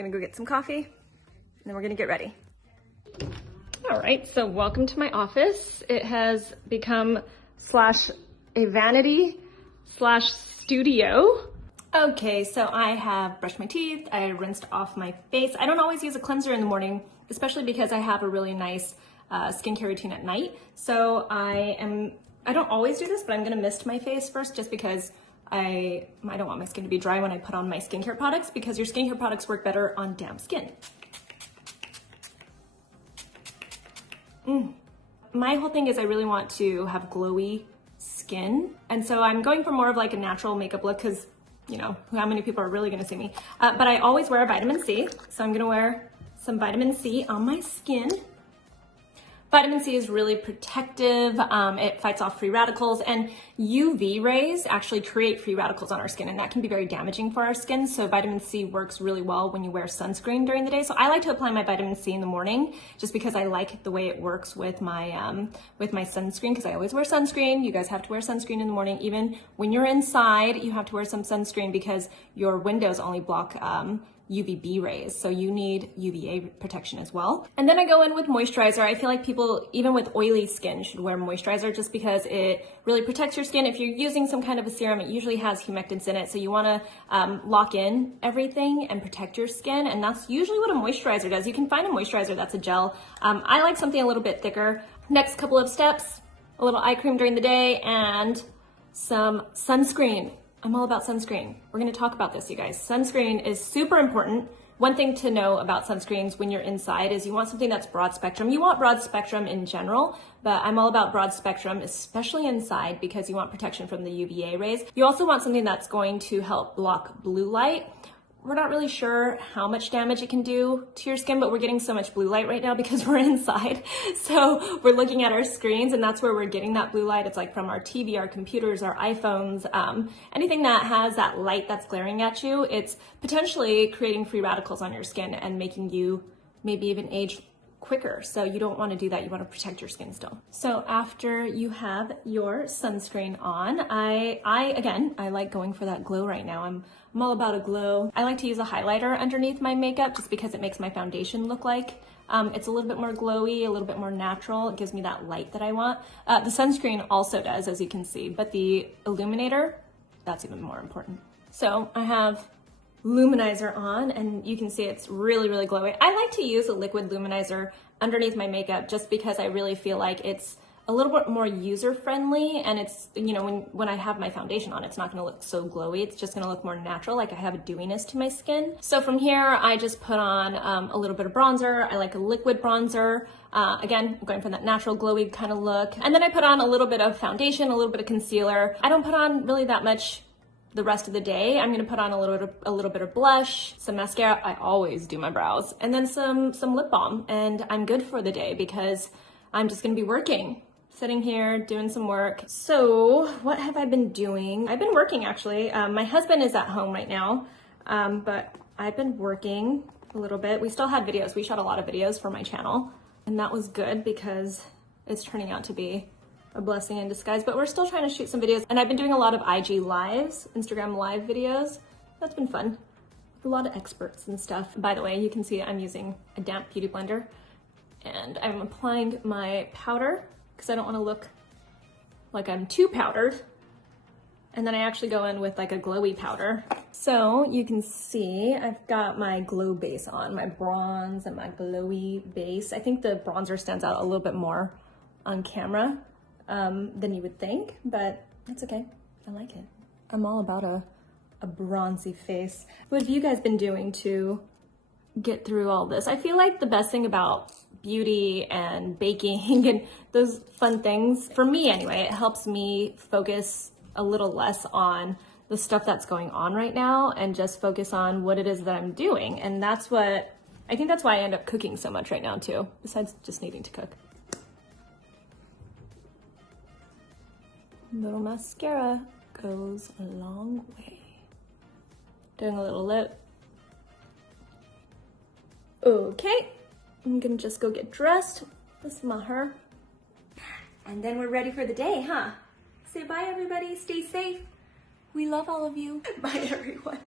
gonna go get some coffee and then we're gonna get ready. All right, so welcome to my office. It has become a vanity / studio. Okay, so I have brushed my teeth, I rinsed off my face. I don't always use a cleanser in the morning, especially because I have a really nice skincare routine at night. So I don't always do this, but I'm gonna mist my face first just because I don't want my skin to be dry when I put on my skincare products, because your skincare products work better on damp skin. My whole thing is I really want to have glowy skin. And so I'm going for more of like a natural makeup look because, you know, how many people are really gonna see me? But I always wear a vitamin C. So I'm gonna wear some vitamin C on my skin. Vitamin C is really protective. It fights off free radicals, and UV rays actually create free radicals on our skin, and that can be very damaging for our skin. So vitamin C works really well when you wear sunscreen during the day. So I like to apply my vitamin C in the morning just because I like the way it works with my sunscreen, because I always wear sunscreen. You guys have to wear sunscreen in the morning. Even when you're inside, you have to wear some sunscreen because your windows only block UVB rays, so you need UVA protection as well. And then I go in with moisturizer. I feel like people, even with oily skin, should wear moisturizer just because it really protects your skin. If you're using some kind of a serum, it usually has humectants in it, so you wanna lock in everything and protect your skin, and that's usually what a moisturizer does. You can find a moisturizer that's a gel. I like something a little bit thicker. Next couple of steps, a little eye cream during the day and some sunscreen. I'm all about sunscreen. We're gonna talk about this, you guys. Sunscreen is super important. One thing to know about sunscreens when you're inside is you want something that's broad spectrum. You want broad spectrum in general, but I'm all about broad spectrum, especially inside, because you want protection from the UVA rays. You also want something that's going to help block blue light. We're not really sure how much damage it can do to your skin, but we're getting so much blue light right now because we're inside. So we're looking at our screens, and that's where we're getting that blue light. It's like from our TV, our computers, our iPhones, anything that has that light that's glaring at you. It's potentially creating free radicals on your skin and making you maybe even age quicker. So you don't want to do that. You want to protect your skin still. So after you have your sunscreen on, I like going for that glow right now. I'm all about a glow. I like to use a highlighter underneath my makeup just because it makes my foundation look like it's a little bit more glowy, a little bit more natural. It gives me that light that I want. The sunscreen also does, as you can see, but the illuminator, that's even more important. So I have luminizer on, and you can see it's really, really glowy. I like to use a liquid luminizer underneath my makeup just because I really feel like it's a little bit more user-friendly, and it's, you know, when I have my foundation on, it's not gonna look so glowy. It's just gonna look more natural, like I have a dewiness to my skin. So from here, I just put on a little bit of bronzer. I like a liquid bronzer. Again, I'm going for that natural glowy kind of look. And then I put on a little bit of foundation, a little bit of concealer. I don't put on really that much the rest of the day. I'm gonna put on a little bit of blush, some mascara. I always do my brows, and then some lip balm, and I'm good for the day because I'm just gonna be working, sitting here doing some work. So what have I been doing? I've been working actually. My husband is at home right now, but I've been working a little bit. We still had videos. We shot a lot of videos for my channel, and that was good because it's turning out to be a blessing in disguise, but we're still trying to shoot some videos. And I've been doing a lot of IG lives, Instagram live videos. That's been fun. A lot of experts and stuff. By the way, you can see I'm using a damp beauty blender, and I'm applying my powder because I don't want to look like I'm too powdered. And then I actually go in with like a glowy powder. So you can see I've got my glow base on, my bronze and my glowy base. I think the bronzer stands out a little bit more on camera than you would think, but that's okay. I like it. I'm all about a bronzy face. What have you guys been doing to get through all this? I feel like the best thing about beauty and baking and those fun things, for me anyway, it helps me focus a little less on the stuff that's going on right now and just focus on what it is that I'm doing. And I think that's why I end up cooking so much right now too, besides just needing to cook. Little mascara goes a long way. Doing a little lip. Okay, I'm gonna just go get dressed. This is my hair. And then we're ready for the day, huh? Say bye, everybody. Stay safe. We love all of you. Bye, everyone.